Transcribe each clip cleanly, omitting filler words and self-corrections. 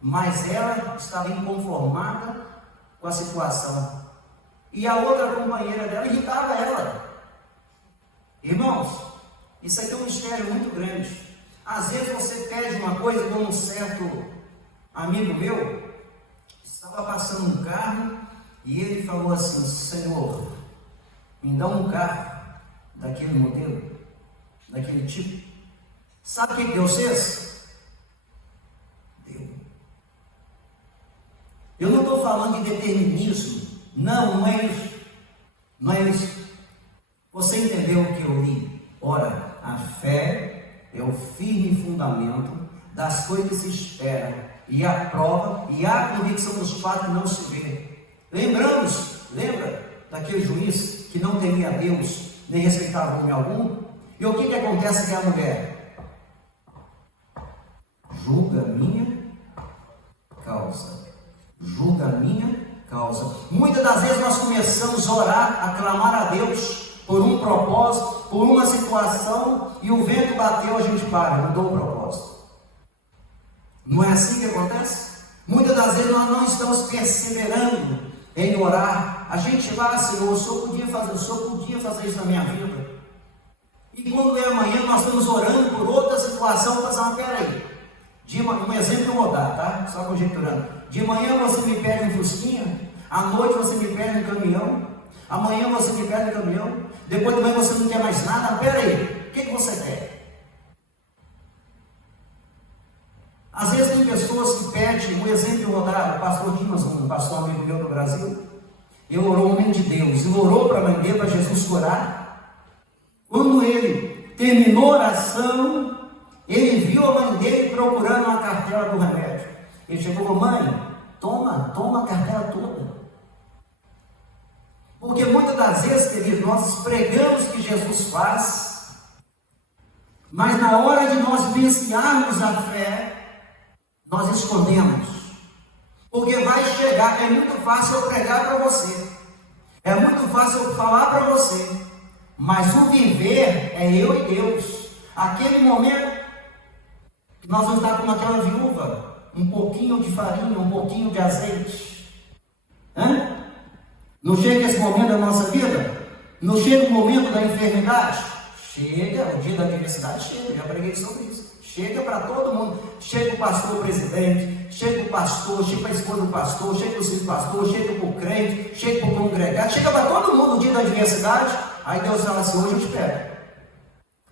mas ela estava inconformada com a situação. E a outra companheira dela irritava ela. Irmãos, isso aqui é um mistério muito grande. Às vezes você pede uma coisa, como um certo amigo meu, estava passando um carro e ele falou assim: Senhor, me dá um carro daquele modelo, daquele tipo. Sabe o que Deus fez? Deu. Eu não estou falando de determinismo. Não é isso. Não é isso. Você entendeu o que eu li? Ora, a fé é o firme fundamento das coisas que se esperam e a prova e a convicção dos fatos que não se vê. Lembra daquele juiz que não temia a Deus, nem respeitava homem algum? E o que acontece com a mulher? Julga a minha causa. Julga a minha causa. Muitas das vezes nós começamos a orar, a clamar a Deus por um propósito, por uma situação, e o vento bateu, a gente para, mudou o propósito. Não é assim que acontece? Muitas das vezes nós não estamos perseverando em orar. A gente vai, Senhor, o Senhor podia fazer isso na minha vida. E quando é amanhã, nós estamos orando por outra situação, pensando, peraí, um exemplo eu vou dar, tá? Só conjecturando. De manhã você me pede um fusquinha, à noite você me pede um caminhão, amanhã você me pede um caminhão, depois de manhã você não quer mais nada, peraí, o que você quer? Às vezes tem pessoas que pedem, um exemplo eu vou dar, o pastor Dimas, um pastor amigo meu do Brasil, ele orou, um homem de Deus, ele orou para a mãe dele, para Jesus curar. Quando ele terminou a oração, ele viu a mãe dele procurando uma cartela do remédio. Ele chegou e falou: mãe, toma a cartela toda. Porque muitas das vezes, querido, nós pregamos que Jesus faz, mas na hora de nós vivenciarmos a fé, nós escondemos. Porque vai chegar, é muito fácil eu pregar para você, é muito fácil eu falar para você, mas o viver é eu e Deus. Aquele momento que nós vamos dar como aquela viúva, um pouquinho de farinha, um pouquinho de azeite. Não chega esse momento da nossa vida? Não chega o momento da enfermidade? Chega, o dia da adversidade chega, já preguei sobre isso. Chega para todo mundo, chega o pastor presidente, chega o pastor, chega a esposa do pastor, chega o filho do pastor, chega para o crente, chega para o congregado, chega para todo mundo no dia da adversidade. Aí Deus fala assim: hoje eu te pego.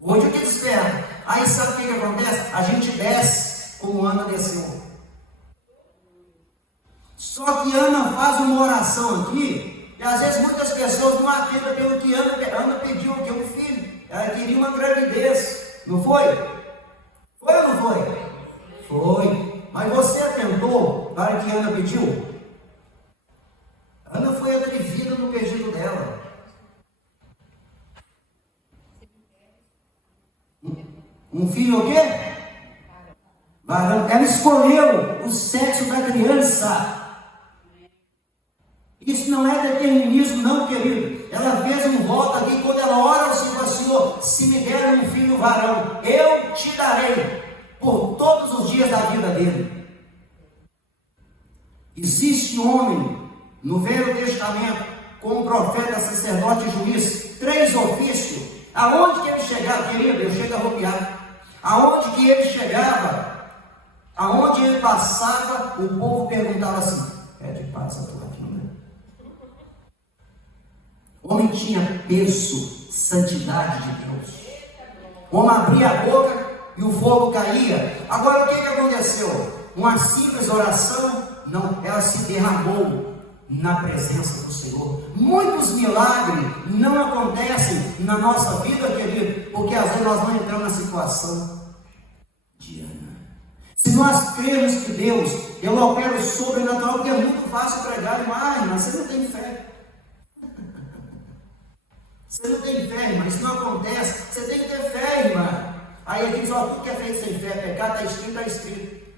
Hoje eu te espero. Aí sabe o que acontece? A gente desce como Ana desceu. Só que Ana faz uma oração aqui, e às vezes muitas pessoas não acreditam pelo que Ana pediu, que é um filho. Ela queria uma gravidez, não foi? Foi ou não foi? Foi. Mas você atentou para o que Ana pediu? Ana foi atrevida no pedido dela. Um filho o quê? Varão. Ela escolheu o sexo da criança. Isso não é determinismo, não, querido. Ela fez um voto aqui, quando ela ora ao Senhor: Senhor, se me der um filho varão, eu te darei por todos os dias da vida dele. Existe homem no Velho Testamento, como profeta, sacerdote e juiz, 3 ofícios. Aonde que ele chegava, querido? Eu chego a arrepiar. Aonde que ele chegava, aonde ele passava, o povo perguntava assim: é de paz a tua vida? O homem tinha peso, santidade de Deus. O homem abria a boca e o fogo caía. Agora o que aconteceu? Uma simples oração, não, ela se derramou na presença do Senhor. Muitos milagres não acontecem na nossa vida, querido, porque às vezes nós não entramos na situação de Ana. Se nós cremos que Deus, eu opero sobrenatural, porque é muito fácil pregar, mas você não tem fé. Você não tem fé, irmã, isso não acontece. Você tem que ter fé, irmã. Aí ele diz: tudo que é feito sem fé, pecado, está escrito.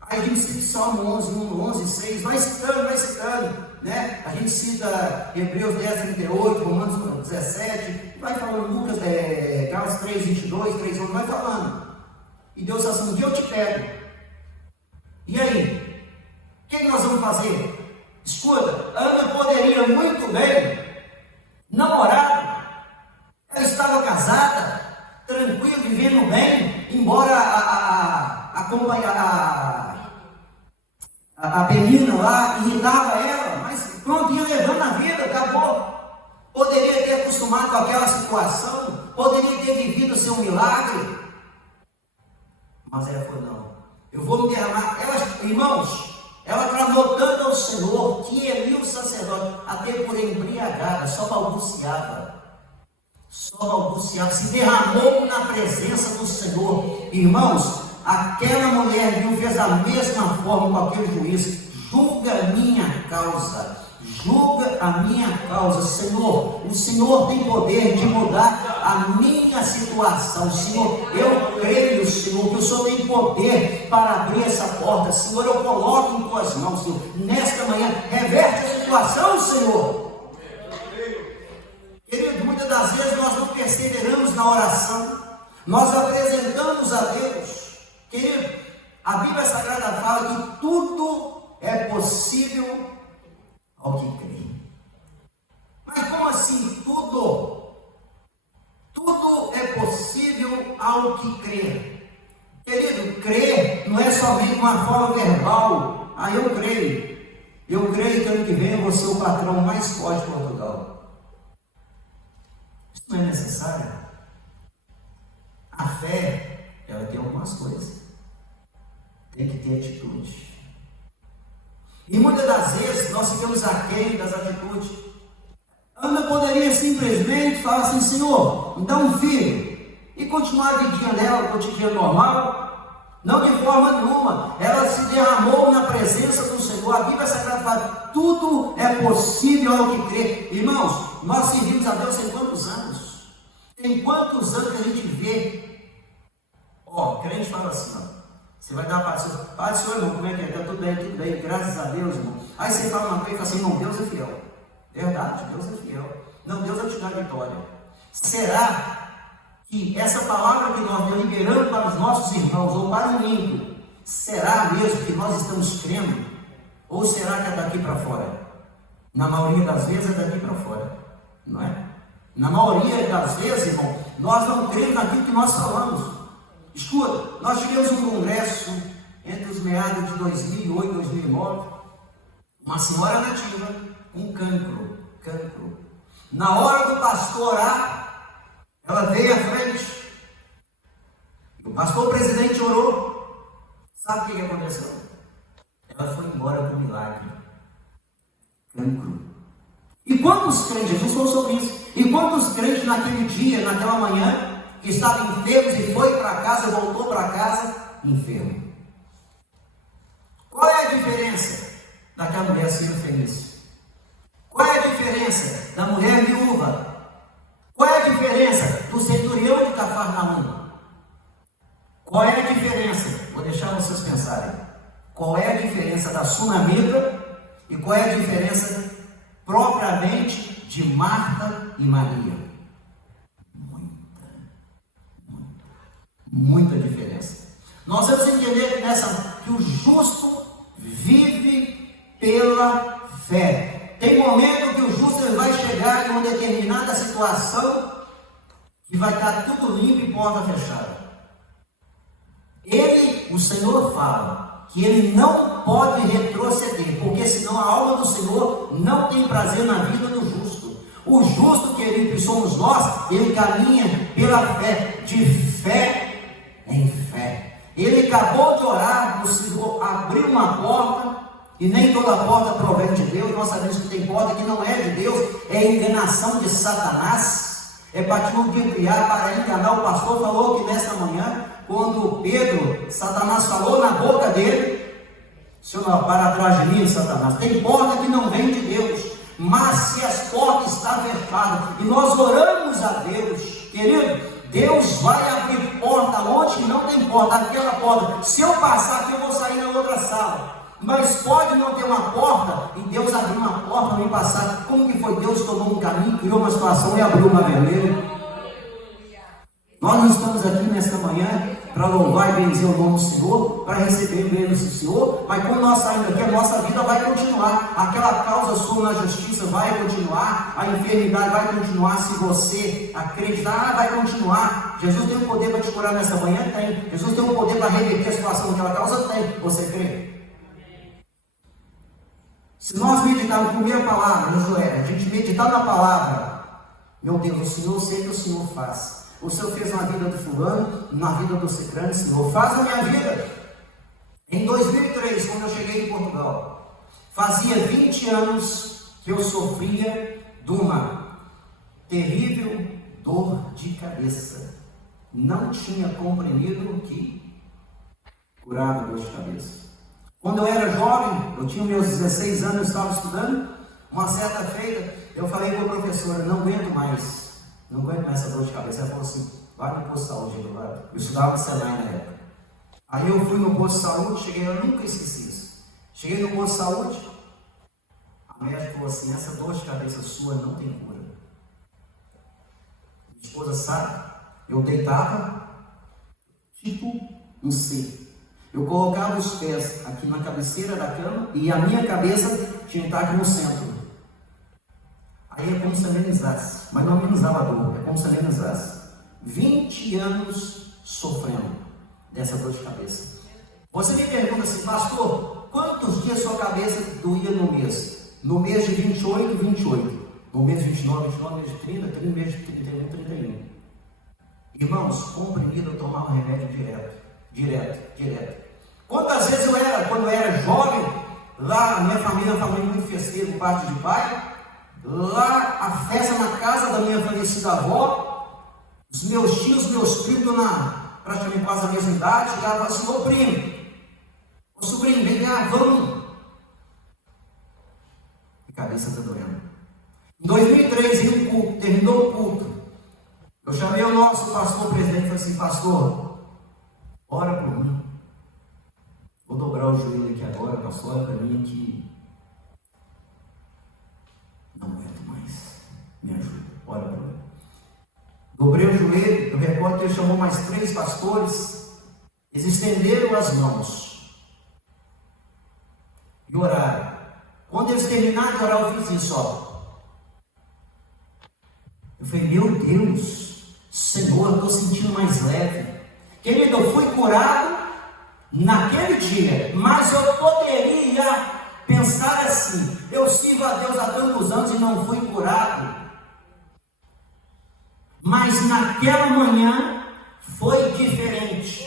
Aí a gente cita Salmo 11, 1, 11, 6, vai citando, né? A gente cita Hebreus 10, 38, Romanos 17, vai falando Lucas, Gálatas 3, 22, 3, 11, vai falando. E Deus fala assim: um dia eu te pego. E aí? fazer? Escuta, Ana poderia muito bem não orar. Ela estava casada, tranquila, vivendo bem, embora a Penina lá irritava ela, mas pronto, ia levando a vida, acabou. Poderia ter acostumado com aquela situação, poderia ter vivido seu milagre, mas ela falou: não, eu vou me derramar. Irmãos, ela clamou tanto ao Senhor que Eli, o sacerdote, até por embriagada, só balbuciava, se derramou na presença do Senhor. Irmãos, aquela mulher viu, fez a mesma forma com aquele juiz: julga a minha causa, julga a minha causa, Senhor. O Senhor tem poder de mudar a minha situação, Senhor. Eu creio, Senhor, que o Senhor tem poder para abrir essa porta, Senhor. Eu coloco em tuas mãos, Senhor, nesta manhã, reverte a situação, Senhor. Querido, muitas das vezes nós não perseveramos na oração, nós apresentamos a Deus. Querido, a Bíblia Sagrada fala que tudo é possível ao que crê. Mas como assim tudo? Tudo é possível ao que crê. Querido, crer não é somente uma forma verbal. Eu creio. Eu creio que ano que vem eu vou ser o patrão mais forte de Portugal. Isso não é necessário. A fé, ela tem algumas coisas. Tem que ter atitude. E muitas das vezes nós ficamos aquém das atitudes. Ana poderia simplesmente falar assim: Senhor, me dá um filho, e continuar a vidinha dela, o cotidiano normal. Não de forma nenhuma. Ela se derramou na presença do Senhor. A Bíblia Sagrada fala: tudo é possível ao que crê. Irmãos, nós servimos a Deus tem quantos anos? Tem quantos anos que a gente vê? Crente fala assim: você vai dar uma paz do Senhor, irmão, como é que é? Está tudo bem, graças a Deus, irmão. Aí você fala uma coisa e fala assim: irmão, Deus é fiel. Verdade, Deus é fiel. Não, Deus vai te dar vitória. Será que essa palavra que nós liberamos para os nossos irmãos, ou para o ímpio, será mesmo que nós estamos crendo? Ou será que é daqui para fora? Na maioria das vezes é daqui para fora, não é? Na maioria das vezes, irmão, nós não cremos naquilo que nós falamos. Escuta, nós tivemos um congresso entre os meados de 2008 e 2009, uma senhora nativa, um cancro. Na hora do pastor orar, ela veio à frente, o pastor presidente orou. Sabe o que aconteceu? Ela foi embora com milagre. Cancro. E quantos crentes, Jesus falou sobre isso, e quantos crentes naquele dia, naquela manhã, que estavam enfermos e foi para casa, voltou para casa, enfermo. Qual é a diferença daquela mulher sendo feliz? Qual é a diferença da mulher viúva? Qual é a diferença do centurião de Cafarnaum? Qual é a diferença? Vou deixar vocês pensarem. Qual é a diferença da sunamita e qual é a diferença propriamente de Marta e Maria? Muita diferença. Nós vamos entender que o justo vive pela fé. Tem momento que o justo vai chegar em uma determinada situação que vai estar tudo limpo e porta fechada. O Senhor fala que ele não pode retroceder, porque senão a alma do Senhor não tem prazer na vida do justo. O justo, querido, que somos nós, ele caminha pela fé, de fé em fé. Ele acabou de orar, o Senhor abriu uma porta, e nem toda porta provém de Deus. Nós sabemos que tem porta que não é de Deus, é enganação de Satanás, é batismo de criar para enganar. O pastor falou que nesta manhã, quando Pedro, Satanás falou na boca dele: Senhor, para trás de mim, Satanás. Tem porta que não vem de Deus, mas se as portas estão fechadas e nós oramos a Deus, querido, Deus vai abrir porta onde não tem porta. Aquela porta, se eu passar aqui, eu vou sair na outra sala. Mas pode não ter uma porta e Deus abriu uma porta para me passar. Como que foi? Deus tomou um caminho, criou uma situação e abriu uma vermelha. Nós não estamos aqui nesta manhã para louvar e bendizer o nome do Senhor, para receber bênçãos do Senhor, mas mas quando nós saímos daqui, a nossa vida vai continuar. Aquela causa sua na justiça vai continuar, a enfermidade vai continuar. Se você acreditar, vai continuar. Jesus tem o poder para te curar nessa manhã? Tem. Jesus tem o poder para reverter a situação daquela causa? Tem. Você crê? Se nós meditarmos na primeira palavra, Josué, a gente meditar na palavra, meu Deus, o Senhor, eu sei que o Senhor faz. O Senhor fez na vida do fulano, na vida do ciclano, Senhor, faz na minha vida. Em 2003, quando eu cheguei em Portugal, fazia 20 anos que eu sofria de uma terrível dor de cabeça. Não tinha compreendido que curava a dor de cabeça. Quando eu era jovem, eu tinha meus 16 anos, eu estava estudando. Uma certa feita, eu falei para a professora, não aguento mais essa dor de cabeça. Ela falou assim, vai no posto de saúde do lado. Eu estudava no Senai na época. Aí eu fui no posto de saúde, cheguei, eu nunca esqueci isso. Cheguei no posto de saúde, a médica falou assim, essa dor de cabeça sua não tem cura. Minha esposa sabe, eu deitava, tipo um C. Eu colocava os pés aqui na cabeceira da cama e a minha cabeça tinha que estar aqui no centro. Aí é como se amenizasse, mas não amenizava a dor, é como se amenizasse. 20 anos sofrendo dessa dor de cabeça. Você me pergunta assim, pastor, quantos dias sua cabeça doía no mês? No mês de 28, 28. No mês de 29, 29, mês de 30, 30, mês de 31, 31. Irmãos, comprimido eu tomava remédio direto. Quantas vezes quando eu era jovem, lá a minha família é uma família muito festeira, por parte de pai, lá a festa na casa da minha falecida avó, os meus tios, meus primos, praticamente quase a mesma idade, chegavam assim, ô primo, ô sobrinho, vem cá, vamos. Minha cabeça está doendo. Em 2003, terminou o culto, eu chamei o nosso pastor presidente e falei assim, pastor, ora por mim. Vou dobrar o joelho aqui agora, pastor, olha para mim que não aguento mais. Me ajuda, ora para mim. Dobrei o joelho, eu recordo que ele chamou mais 3 pastores, eles estenderam as mãos e oraram. Quando eles terminaram de orar, eu fiz isso, ó. Eu falei, meu Deus, Senhor, eu estou sentindo mais leve. Querido, eu fui curado naquele dia, mas eu poderia pensar assim, eu sirvo a Deus há tantos anos e não fui curado. Mas naquela manhã foi diferente.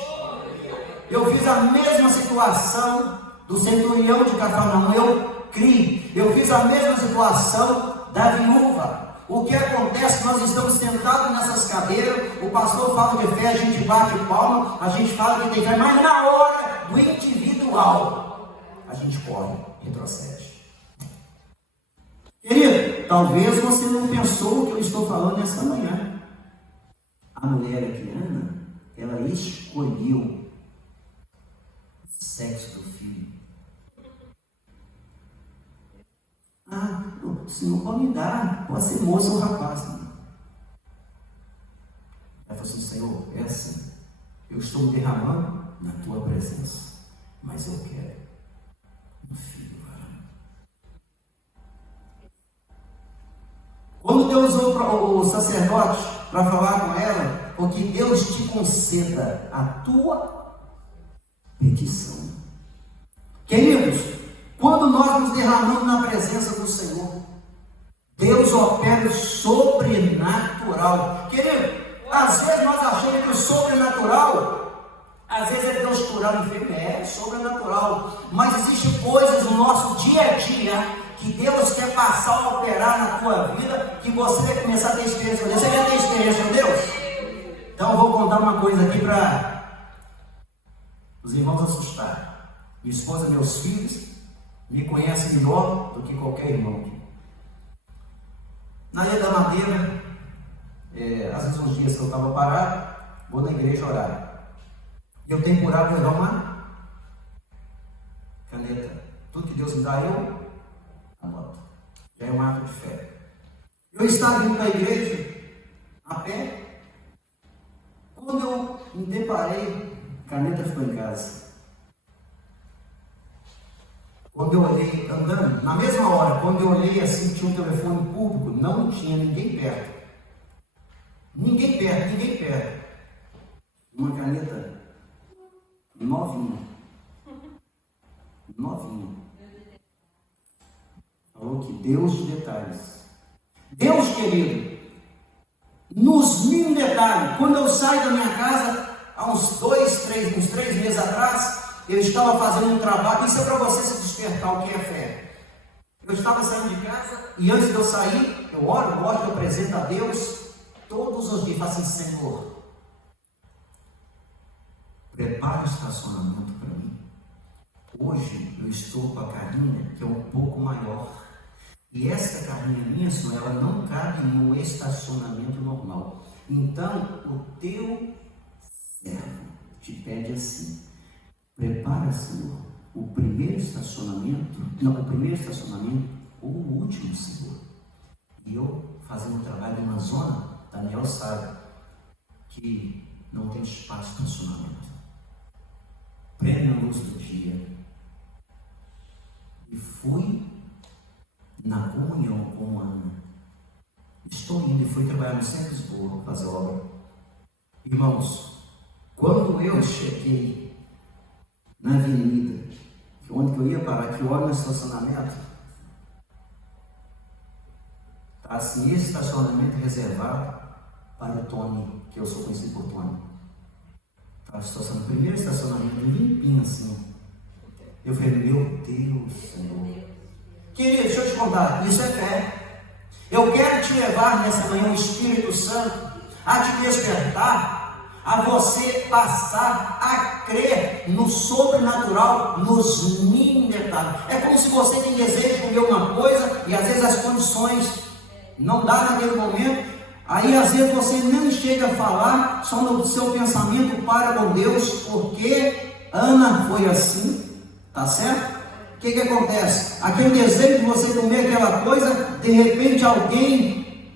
Eu fiz a mesma situação do centurião de Cafarnaum, eu criei. Eu fiz a mesma situação da viúva. O que acontece? Nós estamos sentados nessas cadeiras, o pastor fala de fé, a gente bate palma, a gente fala que tem fé, mas na hora do individual, a gente corre, retrocede. Querido, talvez você não pensou o que eu estou falando nessa manhã. A mulher aqui, Ana, ela escolheu o sexo do filho. Ah, o Senhor pode me dar, pode ser moça ou rapaz. Ela falou assim, Senhor, é assim, eu estou me derramando na tua presença, mas eu quero um filho varão. Quando Deus usou o sacerdote para falar com ela, o que Deus te conceda a tua petição. Queridos, quando nós nos derramamos na presença do Senhor, Deus opera o sobrenatural. Querido, às vezes nós achamos que o sobrenatural, às vezes é Deus curar o enfermo, é sobrenatural. Mas existem coisas no nosso dia a dia que Deus quer passar a operar na tua vida, que você vai começar a ter experiência com Deus. Você quer ter experiência com Deus? Então eu vou contar uma coisa aqui para os irmãos assustar. Minha esposa e meus filhos me conhecem melhor do que qualquer irmão aqui. Na Ilha da Madeira, às vezes uns dias que eu estava parado, vou na igreja orar. E eu tenho curado levar uma caneta. Tudo que Deus me dá, eu anoto. Já é um ato de fé. Eu estava indo para a igreja, a pé. Quando eu me deparei, a caneta ficou em casa. Quando eu olhei, andando, na mesma hora, quando eu olhei assim, tinha um telefone público, não tinha ninguém perto. Ninguém perto, ninguém perto. Uma caneta novinha. Novinha. Falou que Deus de detalhes. Deus, querido, nos mínimos detalhes. Quando eu saio da minha casa, há uns 3 meses atrás, eu estava fazendo um trabalho. Isso é para você se despertar o que é fé. Eu estava saindo de casa e antes de eu sair, eu oro, eu apresento a Deus todos os dias. Faço assim: Senhor, prepara o estacionamento para mim. Hoje eu estou com a carrinha que é um pouco maior. E esta carrinha minha, Senhor, ela não cabe no estacionamento normal. Então, o teu servo te pede assim: prepara, Senhor, o primeiro estacionamento ou o último, Senhor. E eu, fazendo trabalho numa zona, Daniel sabe que não tem espaço de estacionamento. Plena luz do dia. E fui na comunhão com Ana. Estou indo e fui trabalhar no centro de Lisboa, fazer obra. Irmãos, quando eu cheguei na avenida, onde que eu ia parar, que hora no estacionamento, está assim: esse estacionamento é reservado para o Tony, que eu sou conhecido por Tony. Está estacionando, o primeiro estacionamento, limpinho assim. Eu falei: meu Deus, Senhor. Querido, deixa eu te contar, isso é fé. Eu quero te levar nessa manhã, o Espírito Santo, a te despertar, a você passar a crer no sobrenatural, nos mínimos detalhes. É como se você tem desejo de comer uma coisa e às vezes as condições não dá naquele momento. Aí às vezes você nem chega a falar, só no seu pensamento para com Deus, porque Ana foi assim, tá certo? O que acontece? Aquele desejo de você comer aquela coisa, de repente alguém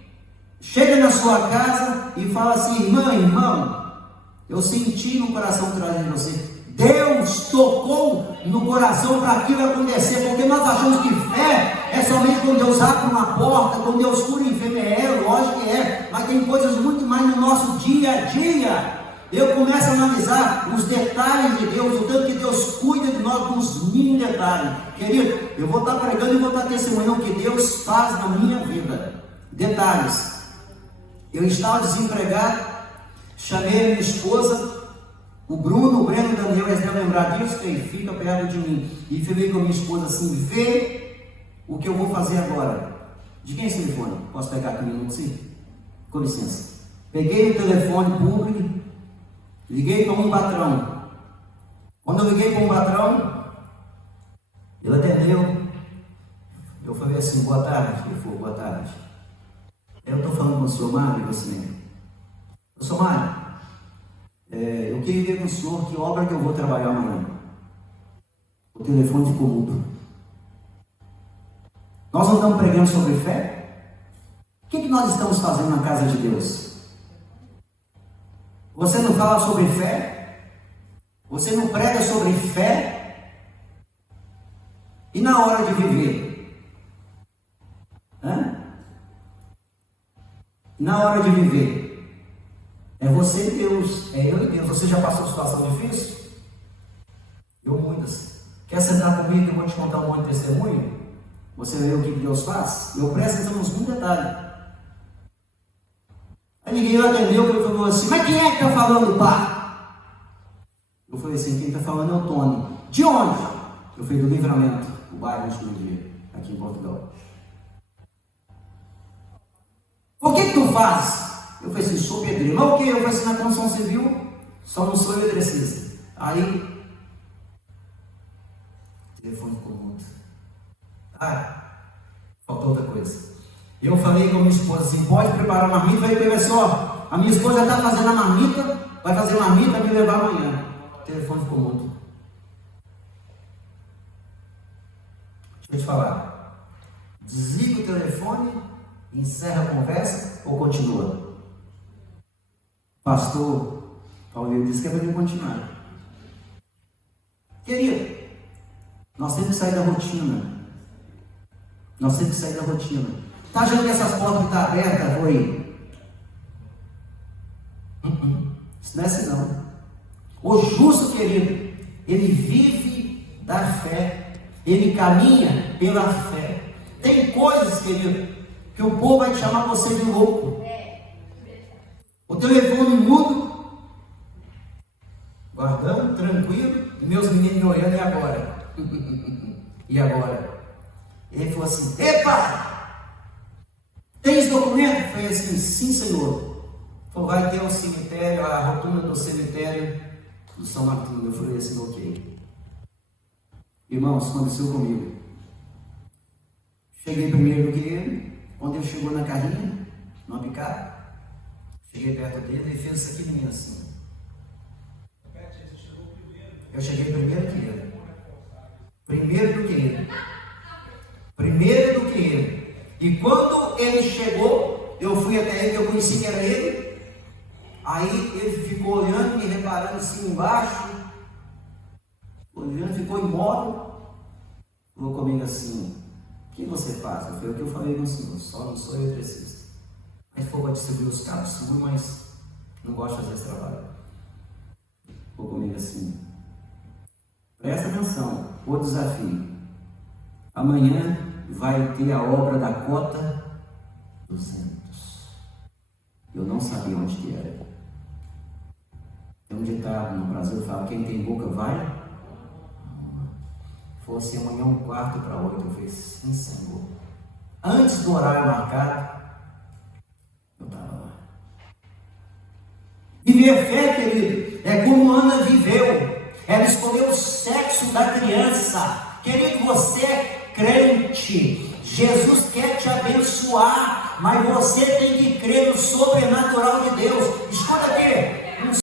chega na sua casa e fala assim: irmão, eu senti no coração atrás de você. Deus tocou no coração para aquilo acontecer, porque nós achamos que fé é somente quando Deus abre uma porta, quando Deus cura enfermidade, lógico que é, mas tem coisas muito mais no nosso dia a dia. Eu começo a analisar os detalhes de Deus, o tanto que Deus cuida de nós com os mínimos detalhes. Querido, eu vou estar pregando e vou estar testemunhando o que Deus faz na minha vida. Detalhes. Eu estava desempregado, chamei a minha esposa, o Breno, o Daniel, eles devem lembrar disso, que fica perto de mim. E falei com a minha esposa assim: vê o que eu vou fazer agora. De quem é esse telefone? Posso pegar aqui um minuto, sim? Com licença. Peguei o telefone público, liguei para um patrão. Quando eu liguei para um patrão, ele atendeu. Eu falei assim: boa tarde. Ele falou: boa tarde. Eu estou falando com o senhor Mário, você. O senhor Mário, eu queria ver com o senhor que obra que eu vou trabalhar amanhã. O telefone ficou mudo. Nós não estamos pregando sobre fé? O que nós estamos fazendo na casa de Deus? Você não fala sobre fé? Você não prega sobre fé? E na hora de viver? Na hora de viver, é você e Deus, é eu e Deus. Você já passou situação difícil? Eu muitas. Quer sentar comigo que eu vou te contar um monte de testemunho? Você vê o que Deus faz? Eu presto atenção nos detalhes. Aí ninguém atendeu, ele falou assim: mas quem é que está falando, pá? Eu falei assim: quem está falando é o Tony. De onde? Eu falei: do Livramento, o bairro onde eu vivia, aqui em Portugal. O que tu faz? Eu falei assim: sou pedreiro. Mas o que? Eu falei assim: na construção civil, só não sou eletricista. Aí, o telefone ficou mudo. Faltou outra coisa. Eu falei com a minha esposa assim: pode preparar a marmita. Vai ver só, a minha esposa já está fazendo a marmita, vai fazer a marmita para me levar amanhã. O telefone ficou mudo. Deixa eu te falar: desliga o telefone, encerra a conversa ou continua? Pastor Paulo disse que é para ele continuar. Querido, Nós temos que sair da rotina. Nós temos que sair da rotina. Está achando que essas portas estão abertas? Vou ir. Isso não é assim não. O justo, querido, ele vive da fé. Ele caminha pela fé. Tem coisas, querido, que o povo vai te chamar você de louco. O telefone mudo, guardando, tranquilo, e meus meninos me olhando, e agora? E agora? Ele falou assim: epa! Tens documento? Eu falei assim: sim, senhor. Falou: vai ter o cemitério, a rotunda do cemitério do São Martinho. Eu falei assim: ok. Irmãos, aconteceu comigo. Cheguei primeiro do que ele. Quando ele chegou na carrinha, numa picape, cheguei perto dele e fez isso aqui em mim assim. Eu cheguei primeiro que ele. Primeiro do que ele. Primeiro do que ele. E quando ele chegou, eu fui até ele, eu conheci que era ele. Aí ele ficou olhando, me reparando assim embaixo. Olhando, ficou imóvel. Falou comigo assim: o que você faz? Eu falei: o que eu falei com o senhor, só não sou eletricista. Aí falou: vai distribuir os cabos, seguro, mas não gosto de fazer esse trabalho. Falou comigo assim: presta atenção, o desafio. Amanhã vai ter a obra da cota 200. Eu não sabia onde que era. Tem um ditado no Brasil que fala: quem tem boca vai. Fosse amanhã 7:45. Eu falei: sim, Senhor. Antes do horário marcado, eu estava lá. Viver fé, querido, é como Ana viveu. Ela escolheu o sexo da criança. Querido, você é crente. Jesus quer te abençoar, mas você tem que crer no sobrenatural de Deus.